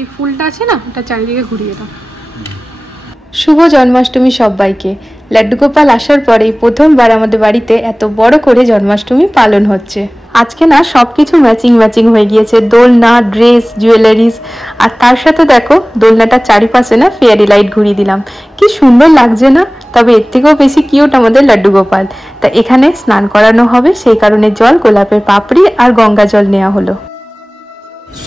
এই ফুলটা আছে না, ওটা চারিদিকে ঘুরিয়ে দাও। শুভ জন্মাষ্টমী সবাইকে। লাড্ডু গোপাল আসার পরেই প্রথমবার আমাদের বাড়িতে এত বড় করে জন্মাষ্টমী পালন হচ্ছে। আজকে না সব কিছু ম্যাচিং হয়ে গিয়েছে, দোলনা, ড্রেস, জুয়েলারিজ, আর তার সাথে দেখো দোলনাটার চারিপাশে না ফেয়ারি লাইট ঘুরিয়ে দিলাম। কি সুন্দর লাগছে না? তবে এর থেকেও বেশি কিউট আমাদের লাড্ডু গোপাল। তা এখানে স্নান করানো হবে, সেই কারণে জল, গোলাপের পাপড়ি আর গঙ্গা জল নেওয়া হলো।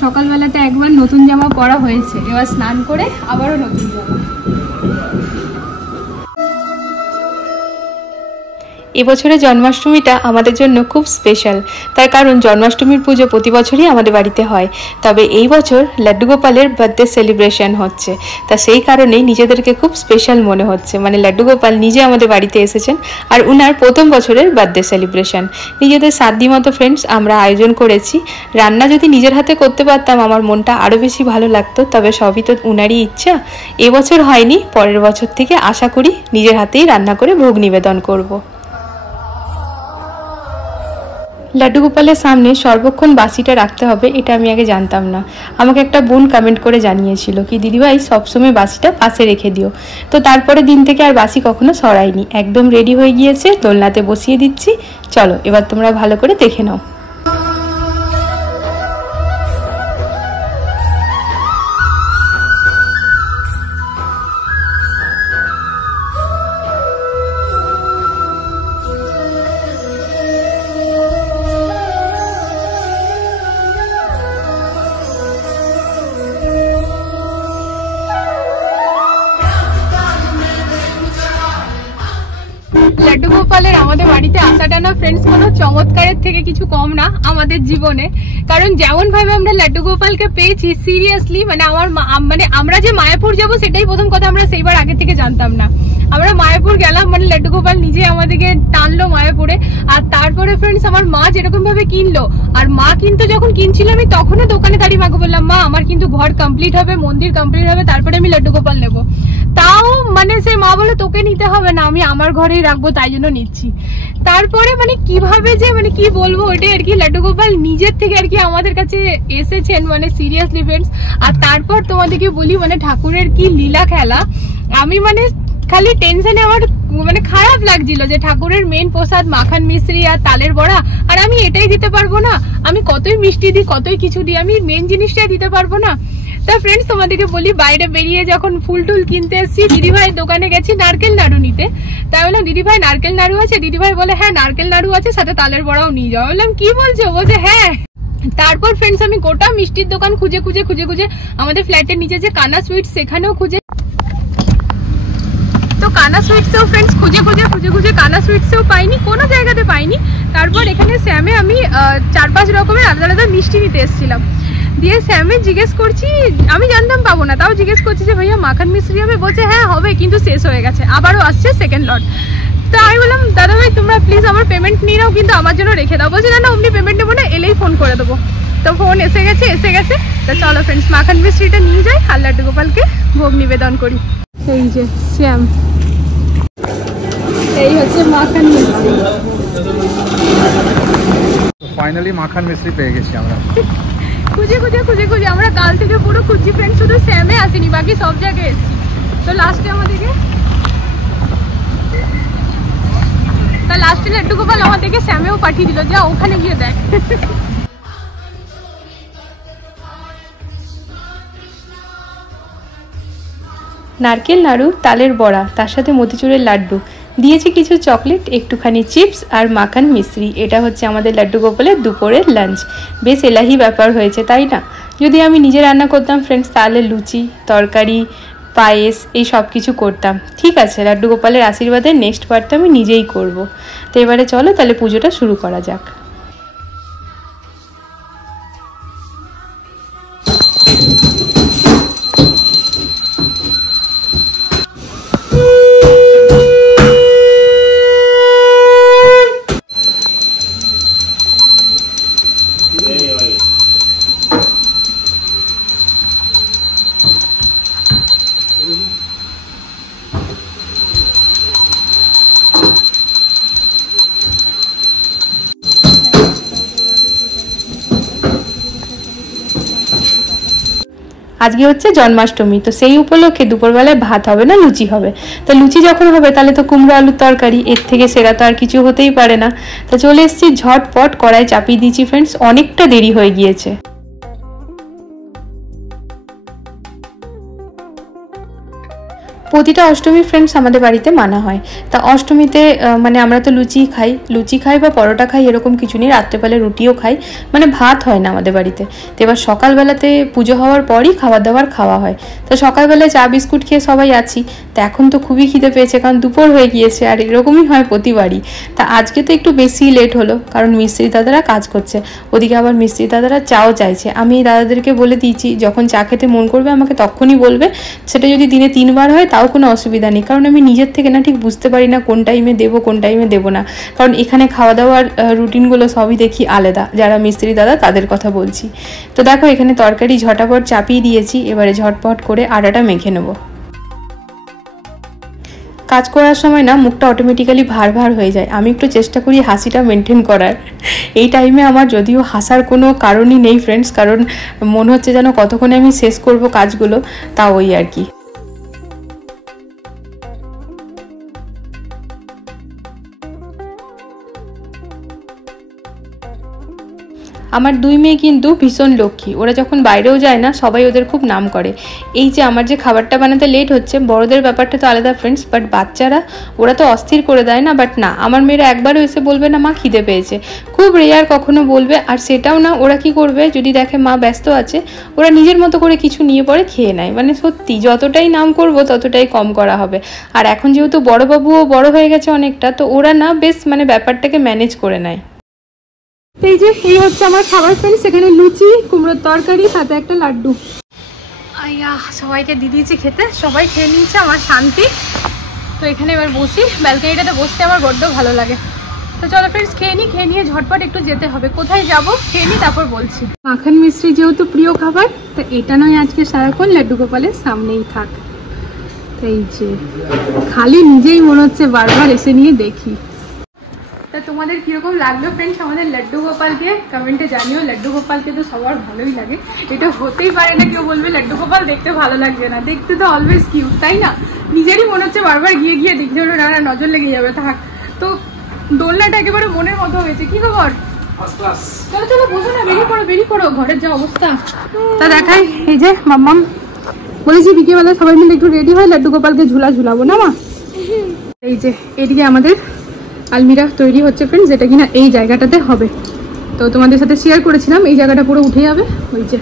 সকালবেলাতে একবার নতুন জামা পরা হয়েছে, এবার স্নান করে আবারও নতুন জামা। এবছরের জন্মাষ্টমীটা আমাদের জন্য খুব স্পেশাল, তার কারণ জন্মাষ্টমীর পুজো প্রতি বছরই আমাদের বাড়িতে হয়, তবে এই বছর লাড্ডু গোপালের বার্থডে সেলিব্রেশন হচ্ছে। তা সেই কারণেই নিজেদেরকে খুব স্পেশাল মনে হচ্ছে, মানে লাড্ডু গোপাল নিজে আমাদের বাড়িতে এসেছেন আর উনার প্রথম বছরের বার্থডে সেলিব্রেশন। নিজেদের সাধ্য মতো ফ্রেন্ডস আমরা আয়োজন করেছি। রান্না যদি নিজের হাতে করতে পারতাম আমার মনটা আরও বেশি ভালো লাগতো, তবে সবই তো উনারই ইচ্ছা। এবছর হয়নি, পরের বছর থেকে আশা করি নিজের হাতেই রান্না করে ভোগ নিবেদন করব। লাড্ডু গোপালের সামনে সর্বক্ষণ বাসিটা রাখতে হবে, এটা আমি আগে জানতাম না। আমাকে একটা বোন কমেন্ট করে জানিয়েছিল কি দিদিভাই সবসময় বাসিটা পাশে রেখে দিও। তো তারপরে দিন থেকে আর বাসি কখনো সরাইনি, একদম রেডি হয়ে গিয়েছে, দোলনাতে বসিয়ে দিচ্ছি। চলো এবার তোমরা ভালো করে দেখে নাও। লাড্ডু গোপালের আমাদের বাড়িতে আসাটা না ফ্রেন্ডস কোনো চমৎকারের থেকে কিছু কম না আমাদের জীবনে। কারণ যেমন ভাবে আমরা লাড্ডু গোপালকে পেয়েছি, সিরিয়াসলি মানে আমরা যে মায়াপুর যাব সেটাই প্রথম কথা, আমরা সেইবার আগে থেকে জানতাম না। আমরা মায়াপুর গেলাম, মানে লাড্ডু গোপাল নিজে আমাদেরকে টানলো মায়াপুরে। আর তারপরে ফ্রেন্ডস আমার মা যেরকম ভাবে কিনলো, আর মা কিন্তু যখন কিনছিল আমি তখনও দোকানে দাঁড়িয়ে মাকে বললাম মা আমার কিন্তু ঘর কমপ্লিট হবে, মন্দির কমপ্লিট হবে, তারপরে আমি লাড্ডু গোপাল নেবো। তাও মানে সে মা বলে তোকে নিতে হবে না, আমি আমার ঘরেই রাখবো, তাই জন্য নিচ্ছি। তারপরে মানে কিভাবে যে মানে কি বলবো, ওইটাই আর কি, লাড্ডু গোপাল নিজের থেকে আর কি আমাদের কাছে এসেছেন, মানে সিরিয়াসলি ফ্রেন্ডস। আর তারপর তোমাদেরকে বলি মানে ঠাকুরের কি লীলা খেলা। আমি মানে খালি টেনশনে আমার মানে খারাপ লাগছিল যে ঠাকুরের মেন প্রসাদ মাখন মিশ্রি আর তালের বড়া, আর আমি এটাই দিতে পারবো না। আমি কতই মিষ্টি দিই, কতই কিছু দিই, আমি মেন জিনিসটাই দিতে পারবো না। তা ফ্রেন্ডস তোমাদেরকে বলি, বাইরে বেরিয়ে যখন ফুল টুল কিনতে এসেছি, দিদিভাই দোকানে গেছি নারকেল নাড়ু নিতে। তাই বললাম দিদিভাই নারকেল নাড়ু আছে? দিদিভাই বলে হ্যাঁ নারকেল নাড়ু আছে, সাথে তালের বড়াও নিয়ে যাও। বললাম কি বলছো? বলছে হ্যাঁ। তারপর ফ্রেন্ডস আমি গোটা মিষ্টির দোকান খুঁজে আমাদের ফ্ল্যাটের নিচে যে কানা সুইটস, সেখানেও খুঁজে, তো কানা সুইটসেও ফ্রেন্ডস খুঁজে কানা সুইটসেও পাইনি, কোনো জায়গাতে পাইনি। তারপর এখানে স্যামে আমি 4-5 রকমের আলাদা আলাদা মিষ্টি নিতে এসেছিলাম। দিয়ে স্যামে জিজ্ঞেস করছি, আমি জানতাম পাবো না, তাও জিজ্ঞেস করছি যে ভাইয়া মাখন মিশ্রি হবে? বলছে হ্যাঁ হবে, কিন্তু শেষ হয়ে গেছে, আবারও আসছে সেকেন্ড লট। তো আমি বললাম দাদা ভাই তোমরা প্লিজ আমার পেমেন্ট নিয়ে নাও, কিন্তু আমার জন্য রেখে দাও। বলছে না অমনি পেমেন্ট নেবো না, এলেই ফোন করে দেবো। তো ফোন এসে গেছে। তো চলো ফ্রেন্ডস মাখন মিশ্রিটা নিয়ে যাই আর লাড্ডু গোপালকে ভোগ নিবেদন করি। এই যে শ্যাম, এই হচ্ছে মাখন মিশ্রি। ফাইনালি মাখন মিশ্রি পেয়ে গেছি আমরা। খুঁজে আমরা কাল থেকে পুরো খুঁজছি ফ্রেন্ড, শুধু স্যামে আসিনি, বাকি সব জায়গায় এসেছি। তো লাস্টে আমাদেরকে লাড্ডু গোপাল আমাদেরকে স্যামেও পাঠিয়ে দিল, যা ওখানে গিয়ে দেখ। নারকেল নাড়ু, তালের বড়া, তার সাথে মতিচুরের লাড্ডু, দিয়েছি কিছু চকলেট, একটুখানি চিপস আর মাখন মিশ্রি। এটা হচ্ছে আমাদের লাড্ডু গোপালের দুপুরের লাঞ্চ। বেশ এলাহি ব্যাপার হয়েছে তাই না? যদি আমি নিজে রান্না করতাম ফ্রেন্ডস, তাহলে লুচি, তরকারি, পায়েস এই সব কিছু করতাম। ঠিক আছে, লাড্ডু গোপালের আশীর্বাদে নেক্সট পার্টটা আমি নিজেই করব। তো এবারে চলো তাহলে পুজোটা শুরু করা যাক। আজকে হচ্ছে জন্মাষ্টমী, তো সেই উপলক্ষে দুপুরবেলায় ভাত হবে না, লুচি হবে। তো লুচি যখন হবে তাহলে তো কুমড়ো আলুর তরকারি, এর থেকে সেরা তো আর কিছু হতেই পারে না। তো চলে এসেছি, ঝটপট কড়াই চাপিয়ে দিয়েছি ফ্রেন্ডস, অনেকটা দেরি হয়ে গিয়েছে। প্রতিটা অষ্টমী ফ্রেন্ডস আমাদের বাড়িতে মানা হয়। তা অষ্টমীতে মানে আমরা তো লুচি খাই বা পরোটা খাই, এরকম কিছু নেই, রাত্রেবেলা রুটিও খাই, মানে ভাত হয় না আমাদের বাড়িতে। তো এবার সকালবেলাতে পুজো হওয়ার পরই খাবার খাওয়া হয়। তো সকালবেলায় চা বিস্কুট খেয়ে সবাই আছি। তো এখন তো খুবই খিদে পেয়েছে, কারণ দুপুর হয়ে গিয়েছে, আর এরকমই হয় প্রতিবারই। তা আজকে তো একটু বেশি লেট হলো, কারণ মিস্ত্রি দাদারা কাজ করছে, ওদিকে আবার মিস্ত্রি দাদারা চাও চাইছে। আমি দাদাদেরকে বলে দিয়েছি যখন চা খেতে মন করবে আমাকে তখনই বলবে, সেটা যদি দিনে 3 বার হয় তাও কোনো অসুবিধা নেই, কারণ আমি নিজের থেকে না ঠিক বুঝতে পারি না কোন টাইমে দেবো কোন টাইমে দেবো না, কারণ এখানে খাওয়া দাওয়ার রুটিনগুলো সবই দেখি আলাদা, যারা মিস্ত্রি দাদা তাদের কথা বলছি। তো দেখো এখানে তরকারি ঝটাপট চাপিয়ে দিয়েছি, এবারে ঝটপট করে আটাটা মেখে নেবো। কাজ করার সময় না মুখটা অটোমেটিক্যালি ভার হয়ে যায়, আমি একটু চেষ্টা করি হাসিটা মেনটেন করার। এই টাইমে আমার যদিও হাসার কোনো কারণই নেই ফ্রেন্ডস, কারণ মনে হচ্ছে যেন কতক্ষণে আমি শেষ করব কাজগুলো, তা ওই আর কি। আমার 2 মেয়ে কিন্তু ভীষণ লক্ষ্মী, ওরা যখন বাইরেও যায় না সবাই ওদের খুব নাম করে। এই যে আমার যে খাবারটা বানাতে লেট হচ্ছে, বড়দের ব্যাপারটা তো আলাদা ফ্রেন্ডস, বাট বাচ্চারা ওরা তো অস্থির করে দেয় না, বাট না, আমার মেয়েরা একবারও এসে বলবে না মা খিদে পেয়েছে, খুব রেয়ার কখনো বলবে। আর সেটাও না, ওরা কি করবে, যদি দেখে মা ব্যস্ত আছে ওরা নিজের মতো করে কিছু নিয়ে পরে খেয়ে নেয়। মানে সত্যি যতটাই নাম করব ততটাই কম করা হবে। আর এখন যেহেতু বড়বাবুও বড় হয়ে গেছে অনেকটা, তো ওরা না বেশ মানে ব্যাপারটাকে ম্যানেজ করে নেয়। এই যে এই হচ্ছে আমার খাবার ফ্রেন্ডস, এখানে লুচি, কুমড়োর তরকারি, সাথে একটা লাড্ডু। আইয়া সবাইকে দিয়ে দিয়েছি খেতে, সবাই খেয়ে নিয়েছে, আমার শান্তি। তো এখানে এবার বসি, ব্যালকনিটাতে বসতে আমার বড্ড ভালো লাগে। তো চলো ফ্রেন্ডস খেয়ে নিয়ে ঝটপট একটু যেতে হবে। কোথায় যাব খেয়ে নিই তারপর বলছি। মাখন মিষ্টি যেহেতু প্রিয় খাবার, তো এটা নয় আজকে সারাক্ষণ লাড্ডু গোপালের সামনেই থাক। এই যে খালি নিজেই মনে হচ্ছে বারবার এসে নিয়ে দেখি। তা তোমাদের কিরকম লাগলো ফ্রেন্ডস আমাদের লাড্ডু গোপালকে, কমেন্টে জানিও। লাড্ডু গোপালকে তো সবার ভালোই লাগে, এটা হতেই পারে না কেউ বলবে লাড্ডু গোপাল দেখতে ভালো লাগবে না, দেখতে তো অলওয়েজ কিউট, তাই না? নিজেরই মনে হচ্ছে বারবার গিয়ে দেখতে হলো, না নজর লেগে যাবে। থাক, তো দোলনাটা একেবারে মনের মতো হয়েছে। কি খবর? চলো চলো বসো না, বেরিয়ে পড়ো, ঘরের যা অবস্থা। তা দেখাই, এই যে মাম্মাম বলেছি বিকেলবেলা সবাই মিলে একটু রেডি হয়, লাড্ডু গোপালকে ঝুলাবো না মা। এই যে এদিকে আমাদের আলমিরা তৈরি হচ্ছে ফ্রেন্ডস, যেটা কিনা এই জায়গাটাতে হবে। তো তোমাদের সাথে শেয়ার করেছিলাম, এই জায়গাটা পুরো উঠে যাবে। ওই যে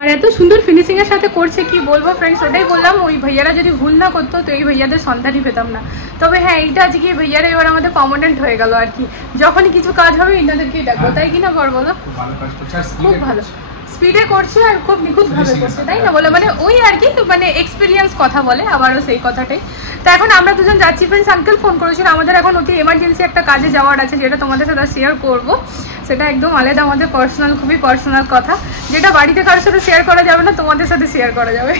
আর এত সুন্দর ফিনিশিং এর সাথে করছে, কি বলবো ফ্রেন্ডস। ওটাই বললাম, ওই ভাইয়ারা যদি ভুল না করতো তো এই ভাইয়াদের সন্ধানই পেতাম না। তবে হ্যাঁ, এইটা আজকে ভাইয়ারা এবার আমাদের পার্মানেন্ট হয়ে গেল আর কি। যখনই কিছু কাজ হবে এনাদেরকেই ডাকবো, তাই কিনা বল বলো? খুব ভালো স্পিডে করছে আর খুব নিখুঁত ভাবে করছে, তাই না বলে? মানে ওই আর কি, মানে এক্সপিরিয়েন্স কথা বলে, আবারও সেই কথাটাই। তো এখন আমরা দুজন যাচ্ছি ফ্রেন্ডস। আঙ্কেল ফোন করেছিল, আমাদের এখন অতি এমার্জেন্সি একটা কাজে যাওয়ার আছে, যেটা তোমাদের সাথে শেয়ার করব। সেটা একদম আলাদা, আমাদের পার্সোনাল, খুবই পার্সোনাল কথা, যেটা বাড়িতে কারোর সাথে শেয়ার করা যাবে না, তোমাদের সাথে শেয়ার করা যাবে।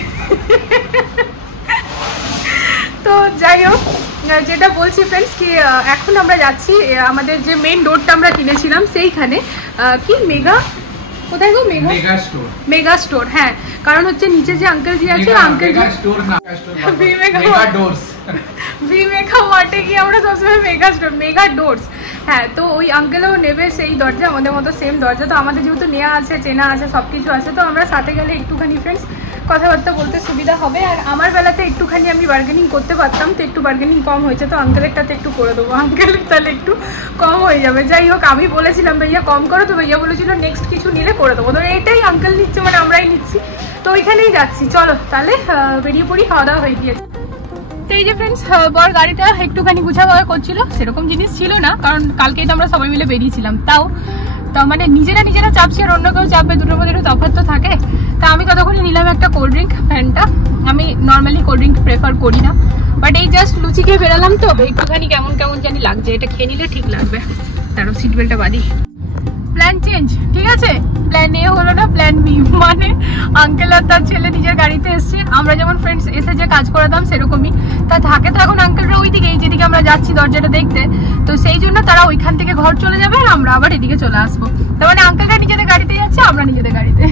তো যাই হোক, যেটা বলছি ফ্রেন্ডস কি, এখন আমরা যাচ্ছি আমাদের যে মেইন ডোরটা আমরা কিনেছিলাম সেইখানে, কি কোথায় গো? Mega store. হ্যাঁ, কারণ হচ্ছে নিচে যে আঙ্কেল জি আছে, আঙ্কেল জি ভিমেকা মার্টে গিয়ে আমরা সবসময় মেগা ডোরস। হ্যাঁ, তো ওই আঙ্কেলও নেবে সেই দরজা, আমাদের মতো সেম দরজা। তো আমাদের যেহেতু নেওয়া আছে, চেনা আছে, সবকিছু আছে, তো আমরা সাথে গেলে একটুখানি ফ্রেন্ডস কথাবার্তা বলতে সুবিধা হবে। আর আমার বেলাতে একটুখানি আমি বার্গেনিং করতে পারতাম, তো একটু বার্গেনিং কম হয়েছে, তো আঙ্কেলেরটাতে একটু করে দেবো, আঙ্কেলের তাহলে একটু কম হয়ে যাবে। যাই হোক, আমি বলেছিলাম ভাইয়া কম করো, তো ভাইয়া বলেছিল নেক্সট কিছু নিলে করে দেবো। তো এটাই আঙ্কেল নিচ্ছে, মানে আমরাই নিচ্ছি। তো ওইখানেই যাচ্ছি, চলো তাহলে বেরিয়ে পড়ি, খাওয়া দাওয়া হয়ে গিয়েছে। তো এই যে ফ্রেন্ডস, বর গাড়িটা একটুখানি গুছাওয়া করছিল, সেরকম জিনিস ছিল না, কারণ কালকেই তো আমরা সবাই মিলে বেরিয়েছিলাম। তাও মানে নিজেরা চাপছি আর অন্য কেউ চাপবে, দুটোর মধ্যে একটু তফাৎ তো থাকে। তা আমি কতক্ষণই নিলাম একটা কোল্ড ড্রিঙ্ক, ফ্যানটা। আমি নর্মালি কোল্ড ড্রিঙ্ক প্রেফার করি না, বাট এই জাস্ট লুচি খেয়ে বেরালাম তো একটুখানি কেমন জানি লাগছে, এটা খেয়ে নিলে ঠিক লাগবে। তারও সিট বেল্টটা বাদি। প্ল্যান চেঞ্জ, ঠিক আছে? প্ল্যান এ হলো না, প্ল্যান বি। মানে আঙ্কেল আর তার ছেলে নিজের গাড়িতে এসছে, আমরা যেমন ফ্রেন্ডস এসে যে কাজ করাতাম সেরকমই। তা থাকে তো এখন আঙ্কেলরা ওইদিকে, যেদিকে আমরা যাচ্ছি দরজাটা দেখতে, তো সেই জন্য তারা ওইখান থেকে ঘর চলে যাবে আর আমরা আবার এদিকে চলে আসবো। তার মানে আঙ্কেলরা নিজেদের গাড়িতে যাচ্ছে, আমরা নিজেদের গাড়িতে।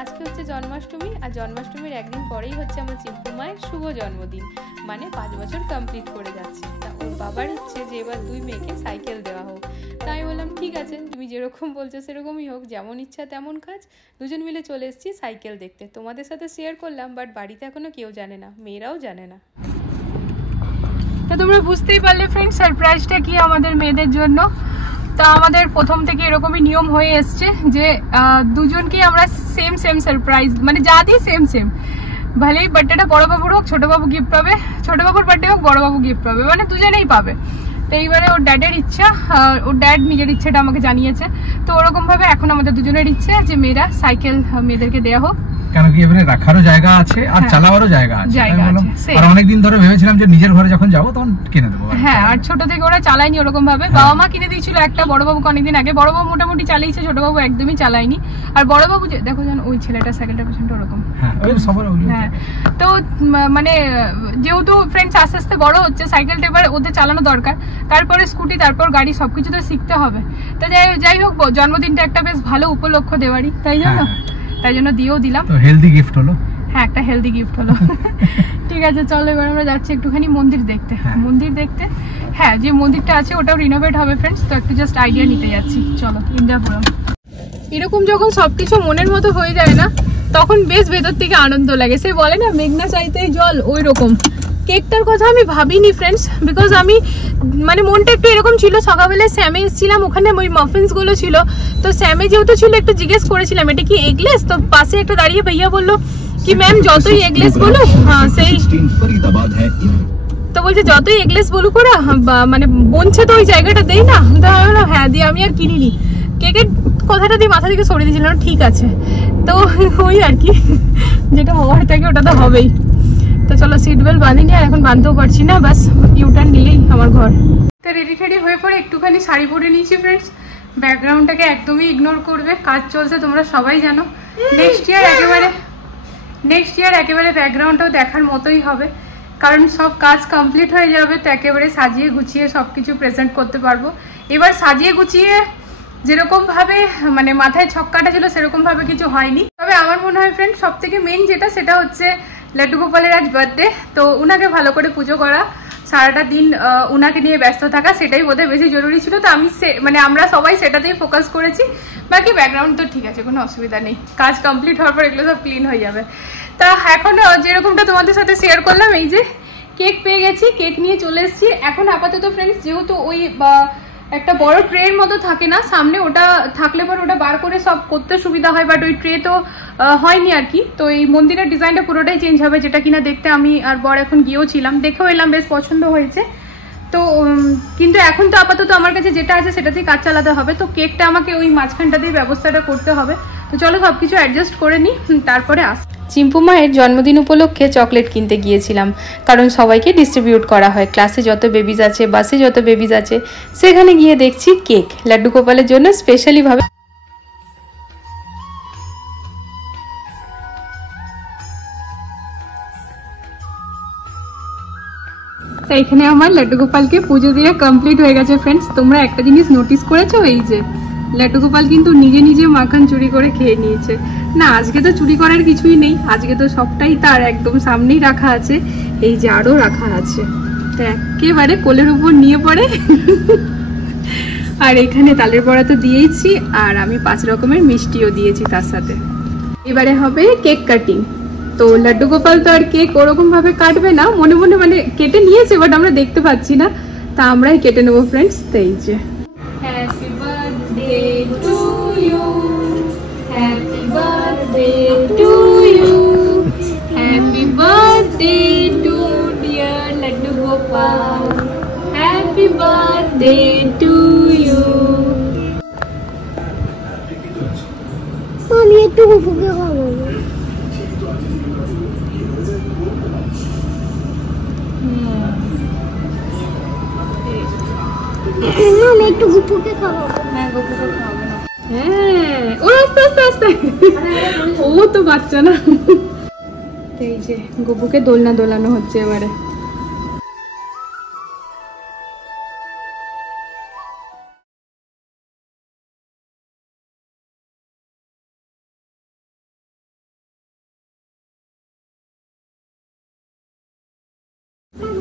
আজকে হচ্ছে জন্মাষ্টমী। জন্মাষ্টমী, আর জন্মাষ্টমীর একদিন পরেই হচ্ছে আমার চিম্পু মায়ের শুভ জন্মদিন, মানে 5 বছর কমপ্লিট করে যাচ্ছে। তা ওর বাবার ইচ্ছে যে এবার 2 মেয়েকে সাইকেল দেওয়া হোক। তাই আমি বললাম ঠিক আছে, তুমি যেরকম বলছো সেরকমই হোক, যেমন ইচ্ছা তেমন কাজ। দুজন মিলে চলে এসেছি সাইকেল দেখতে। তোমাদের সাথে শেয়ার করলাম, বাট বাড়িতে এখনো কেউ জানে না, মেয়েরাও জানে না। তো তোমরা বুঝতেই পারলে ফ্রেন্ড সারপ্রাইজটা কি আমাদের মেয়েদের জন্য। তা আমাদের প্রথম থেকে এরকমই নিয়ম হয়ে এসছে যে দুজনকেই আমরা সেম সেম সারপ্রাইজ, মানে যা দিই সেম সেম। ভালেই বার্থডেটা বড়বাবুর হোক, ছোটবাবু গিফট পাবে, ছোটবাবুর বার্থডে হোক বড়বাবু গিফট পাবে, মানে দুজনেই পাবে। তো এইবারে ওর ড্যাডের ইচ্ছা, ওর ড্যাড নিজের ইচ্ছাটা আমাকে জানিয়েছে। তো ওরকম ভাবে এখন আমাদের দুজনের ইচ্ছে যে মেয়েরা সাইকেল মেয়েদেরকে দেওয়া হোক, কেন কি এখানে রাখারও জায়গা আছে আর চালাবারও জায়গা আছে। আর অনেকদিন ধরে ভেবেছিলাম যে নিজের ঘরে যখন যাবো তখন কিনে দেবো। হ্যাঁ, আর ছোট থেকে ওরা চালায়নি ওরকম ভাবে, বাবা মা কিনে দিয়েছিল একটা বড়বাবুকে অনেকদিন আগে। বড়বাবু মোটামুটি চালিয়েছে, ছোটবাবু একদমই চালায়নি। আর বড়বাবু দেখো যেন ওই ছেলেটা সাইকেলটা পেছনটা ওরকম। হ্যাঁ, তো মানে যেহেতু ফ্রেন্ডস আস্তে আস্তে বড় হচ্ছে, সাইকেলটা এবার ওদের চালানো দরকার, তারপরে স্কুটি, তারপর গাড়ি, সবকিছু তো শিখতে হবে। তো যাই হোক, জন্মদিনটা একটা বেশ ভালো উপলক্ষ দেওয়ারই, তাই জন্য দিয়েও দিলাম। তো হেলদি গিফট হলো। হ্যাঁ, একটা হেলদি গিফট হলো। ঠিক আছে, চলো এবার আমরা যাচ্ছি একটুখানি মন্দির দেখতে। মন্দির দেখতে, হ্যাঁ, যে মন্দিরটা আছে ওটাও রিনোভেট হবে ফ্রেন্ডস, তো একটু জাস্ট আইডিয়া নিতে যাচ্ছি। চলো ইন্দিরাপুরম। এরকম যখন সবকিছু মনের মতো হয়ে যায় না, তখন বেশ ভেতর থেকে আনন্দ লাগে। সে বলে না মেঘনা চাইতেই জল, ওই রকম। কেকটার কথা আমি ভাবিনি ফ্রেন্ডস, বিকজ আমি মানে মনটা একটু এরকম ছিল। সকালবেলায় স্যামে এসেছিলাম, ওখানে ওই মাফিনস গুলো ছিল, তো স্যামে যেহেতু ছিল একটু জিজ্ঞেস করেছিলাম এটা কি এগলেস, তো পাশে একটা দাঁড়িয়ে ভাইয়া বললো কি ম্যাম যতই এগলেস বলুক, হ্যাঁ সেই, তো বলছে যতই এগলেস বলুক ওরা মানে বলছে তো ওই জায়গাটা দেই না। হ্যাঁ দিয়ে আমি আর কিনিনি, কেকের কথাটা দিয়ে মাথা থেকে সরিয়ে দিয়েছিলাম, ঠিক আছে। তো ওই আর কি, যেটা হওয়ার থাকে ওটা তো হবেই। তো চলো, সিট বেল্ট বাঁধিনি, আর এখন বাঁধতেও পারছি না, বাস ইউটার্ন নিলেই আমার ঘর। তো রেডি টেডি হয়ে পরে একটুখানি শাড়ি পরে নিয়েছি ফ্রেন্ডস। ব্যাকগ্রাউন্ডটাকে একদমই ইগনোর করবে, কাজ চলছে তোমরা সবাই জানো। নেক্সট ইয়ার একেবারে ব্যাকগ্রাউন্ডটাও দেখার মতোই হবে, কারণ সব কাজ কমপ্লিট হয়ে যাবে, তো একেবারে সাজিয়ে গুছিয়ে সবকিছু প্রেজেন্ট করতে পারবো। এবার সাজিয়ে গুছিয়ে যেরকম ভাবে মানে মাথায় ছক্কাটা ছিল সেরকম ভাবে কিছু হয়নি। তবে আমার মনে হয় ফ্রেন্ড সব থেকে মেন যেটা, সেটা হচ্ছে লাড্ডু গোপালের আজ বার্থডে, তো উনাকে ভালো করে পুজো করা, সারাটা দিন উনাকে নিয়ে ব্যস্ত থাকা, সেটাই বোধহয় বেশি জরুরি ছিল। তো আমি মানে আমরা সবাই সেটাতেই ফোকাস করেছি। বাকি ব্যাকগ্রাউন্ড তো ঠিক আছে, কোনো অসুবিধা নেই, কাজ কমপ্লিট হওয়ার পর এগুলো সব ক্লিন হয়ে যাবে। তা এখন যেরকমটা তোমাদের সাথে শেয়ার করলাম, এই যে কেক পেয়ে গেছি, কেক নিয়ে চলে এসেছি। এখন আপাতত ফ্রেন্ডস যেহেতু ওই একটা বড় ট্রের মতো থাকে না সামনে, ওটা থাকলে পর ওটা বার করে সব করতে সুবিধা হয়, বাট ওই ট্রে তো হয়নি আর কি। তো এই মন্দিরের ডিজাইনটা পুরোটাই চেঞ্জ হবে, যেটা কিনা দেখতে আমি আর বর এখন গিয়েও ছিলাম, দেখেও এলাম, বেশ পছন্দ হয়েছে। তো কিন্তু এখন তো আপাতত আমার কাছে যেটা আছে সেটাতেই কাজ চালাতে হবে। তো কেকটা আমাকে ওই মাঝখানটা দিয়ে ব্যবস্থাটা করতে হবে। তো চলো সবকিছু অ্যাডজাস্ট করে নিই, তারপরে আস। চিম্পু মায়ের জন্মদিন উপলক্ষে চকলেট কিনতে গিয়েছিলাম, কারণ সবাইকে ডিস্ট্রিবিউট করা হয়। ক্লাসে যত বেবিজ আছে, বাসে যত বেবিজ আছে, সেখানে গিয়ে দেখছি কেক লাড্ডু গোপালের জন্য স্পেশালি ভাবে। তো এখানে আমার লাড্ডু গোপালকে পুজো দিয়ে কমপ্লিট হয়ে গেছে ফ্রেন্ডস। তোমরা একটা জিনিস নোটিস করেছো, এই যে লাড্ডু গোপাল কিন্তু নিজে নিজে মাখন চুরি করে খেয়ে নিয়েছে। না, আজকে তো চুরি করার কিছুই নেই, আজকে তো সবটাই তার একদম সামনেই রাখা আছে, এই যে আরো রাখা আছে, তো একেবারে কোলের উপর নিয়ে পড়ে। আর এখানে তালের বড়া তো দিয়েছি, আর আমি 5 রকমের মিষ্টিও দিয়েছি তার সাথে। এবারে হবে কেক কাটিং। তো লাড্ডু গোপাল তো আর কেক ওরকম ভাবে কাটবে না, মনে মনে মানে কেটে নিয়েছে, বাট আমরা দেখতে পাচ্ছি না, তা আমরাই কেটে নেবো ফ্রেন্ডস। তো এই যে happy birthday to you, happy birthday to you, happy birthday to dear Laddu Gopal, happy birthday to you. আমি একটু গুপুকে খাবো। আমি একটু গুপুকে খাবো। হ্যাঁ, গুপুকে খাবো না। হ্যাঁ, ও আস্তে আস্তে আস্তে, ও তো বাচ্চা না। এই যে গুপুকে দোলনা দোলানো হচ্ছে এবারে।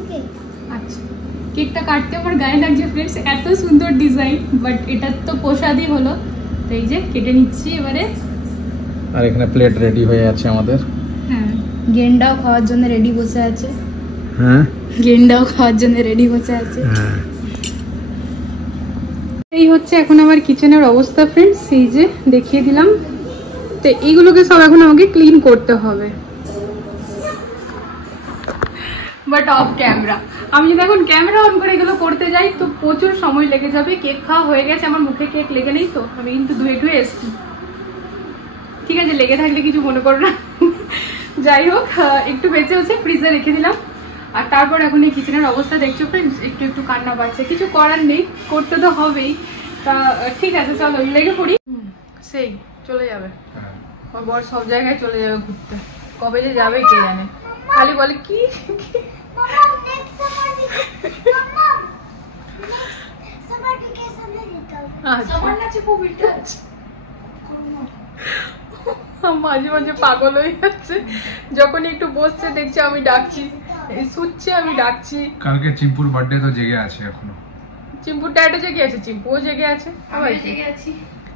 কেক। আচ্ছা, কেকটা কাটতে আমার গায়ে লাগছে ফ্রেন্ডস, এত সুন্দর ডিজাইন, বাট এটা তো প্রসাদই হলো। তো এই যে কেটে নিচ্ছি এবারে। আর এখানে প্লেট রেডি হয়ে আছে আমাদের। হ্যাঁ, গেন্ডাও খাওয়ার জন্য রেডি বসে আছে। হ্যাঁ, গেন্ডাও খাওয়ার জন্য রেডি বসে আছে। হ্যাঁ। এই হচ্ছে এখন আমার কিচেনের অবস্থা ফ্রেন্ডস, এই যে দেখিয়ে দিলাম। তো এইগুলোকে সব এখন আমাকে ক্লিন করতে হবে, বাট অফ ক্যামেরা। আমি যদি এখন ক্যামেরা অন করে এগুলো করতে যাই তো প্রচুর সময় লেগে যাবে। কেক খাওয়া হয়ে গেছে, আমার মুখে কেক লেগে নেই তো, আমি কিন্তু ধুয়ে ধুয়ে এসছি। ঠিক আছে, লেগে থাকলে কিছু মনে করো না। যাই হোক, একটু বেঁচে হচ্ছে, ফ্রিজে রেখে দিলাম। আর তারপর এখন এই কিচেনের অবস্থা দেখছো ফ্রেন্ডস, একটু একটু কান্না পাচ্ছে, কিছু করার নেই, করতে তো হবেই। তা ঠিক আছে, চলো লেগে পড়ি। সেই চলে যাবে, আমার বর সব জায়গায় চলে যাবে ঘুরতে, কবে যে যাবে কে জানে। খালি বলে কি মাঝে মাঝে পাগল হয়ে যাচ্ছে, যখন একটু বসছে দেখছে আমি ডাকছি, শুচ্ছে আমি ডাকছি। কালকে চিম্পুর বার্থডে তো জেগে আছে এখনো। চিম্পুর ড্যাডও জেগে আছে, চিম্পুও জেগে আছে, সবাই জেগে আছি।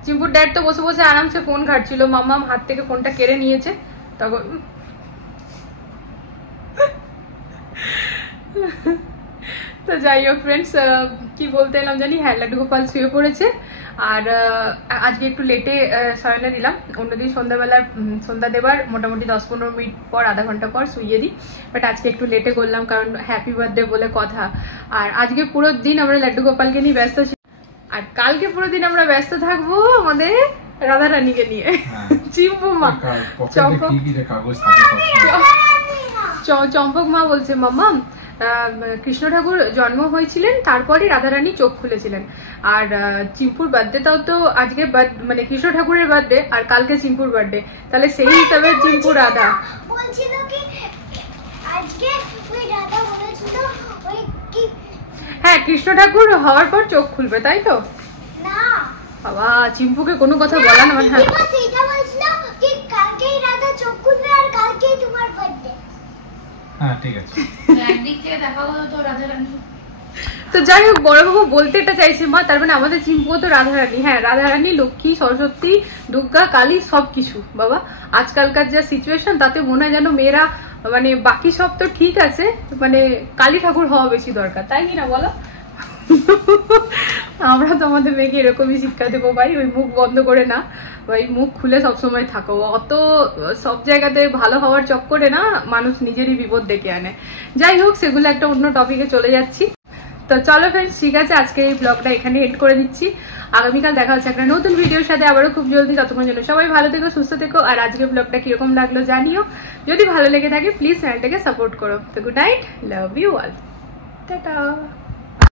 চিম্পুর ড্যাড তো বসে বসে আরামসে ফোন ঘাটছিল, মাম্মাম হাত থেকে ফোনটা কেড়ে নিয়েছে তখন। তো যাই হোক ফ্রেন্ডস, কি বলতে এলাম জানি, হ্যাঁ লাড্ডু গোপাল শুয়ে পড়েছে। আর আজকে একটু লেটে শয়নে দিলাম, অন্যদিন সন্ধ্যাবেলা সন্ধ্যা দেবার মোটামুটি 10-15 মিনিট পর, আধা ঘন্টা পর শুইয়ে দিই, বাট আজকে একটু লেটে করলাম কারণ হ্যাপি বার্থডে বলে কথা। আর আজকে পুরো দিন আমরা লাড্ডু গোপালকে নিয়ে ব্যস্ত ছিলাম, আর কালকে পুরো দিন আমরা ব্যস্ত থাকবো আমাদের রাধা রানীকে নিয়ে। চিম্পু মা, চম্পক মা বলছে মাম্মা কৃষ্ণ ঠাকুর জন্ম হয়েছিলেন, তারপরে রাধারানী চোখ খুলেছিলেন। আর চিম্পুর বার্থডেটাও তো আজকে, মানে কৃষ্ণ ঠাকুরের বার্থডে আর কালকে চিম্পুর বার্থডে, তাহলে সেই হিসাবে চিম্পু রাধা বলছিল কি আজকে ওই রাধা বলেছিল ওই কি, হ্যাঁ কৃষ্ণ ঠাকুর হওয়ার পর চোখ খুলবে, তাই তো? না বাবা, চিম্পুকে কোনো কথা বলা না। হ্যাঁ সেটা বলছিল কি কালকেই রাধা চোখ খুলবে আর কালকেই তোমার বার্থডে। হ্যাঁ ঠিক আছে, একদিক থেকে দেখা হলো তো রাধারানী। তো যাই হোক, বড়বাবু বলতে এটা চাইছে মা, তার মানে আমাদের চিম্পুও তো রাধারানী। হ্যাঁ, রাধারানী, লক্ষ্মী, সরস্বতী, দুর্গা, কালী সবকিছু। বাবা, আজকালকার যা সিচুয়েশন তাতে মনে হয় যেন মেয়েরা, মানে বাকি সব তো ঠিক আছে, মানে কালী ঠাকুর হওয়া বেশি দরকার, তাই কি না বলো? আমরা তো আমাদের মেয়েকে এরকমই শিক্ষা দেবো ভাই, ওই মুখ বন্ধ করে না ভাই, মুখ খুলে সবসময় থাকো। অত সব জায়গাতে ভালো হওয়ার চক্করে না মানুষ নিজেরই বিপদ ডেকে আনে। যাই হোক, সেগুলো একটা অন্য টপিকে চলে যাচ্ছি। তো চলো ফ্রেন্ডস, ঠিক আছে, আজকে এই ব্লগটা এখানে এন্ড করে দিচ্ছি। আগামীকাল দেখা হচ্ছে একটা নতুন ভিডিওর সাথে আবারও খুব জলদি। ততক্ষণ জন্য সবাই ভালো থেকো, সুস্থ থেকো। আর আজকের ব্লগটা কিরকম লাগলো জানিও, যদি ভালো লেগে থাকে প্লিজ চ্যানেলটাকে সাপোর্ট করো। তো good night, love you all, tata.